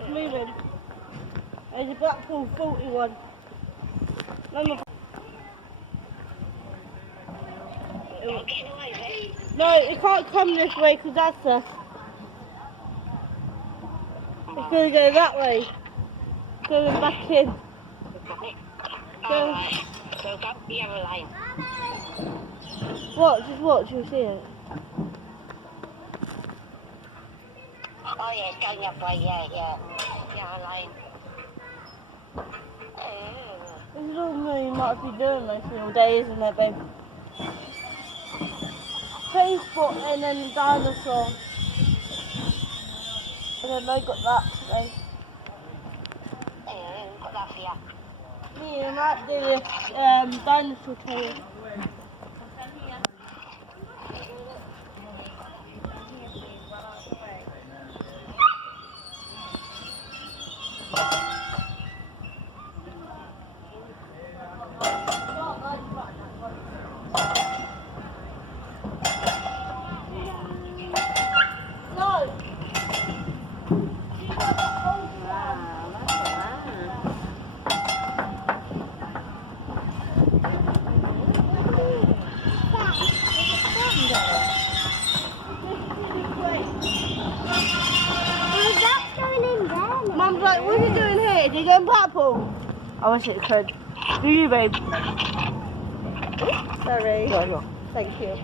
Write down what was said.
It's moving. There's a Blackpool 41. No, it can't come this way because that's us. It's going to go that way. Going back in. Alright, so go the other line. Watch, just watch, you'll see it. Oh yeah, it's going that way, yeah. The other line. This is all you might be doing mostly all day, isn't it, babe? Facebook and then the dinosaur. And then I got that today. Got that for you. Me and Matt did this dinosaur tail. Mum's like, what are you doing here? Did you go in Blackpool? I wish it could. Do you, babe? Sorry. Yeah. Thank you.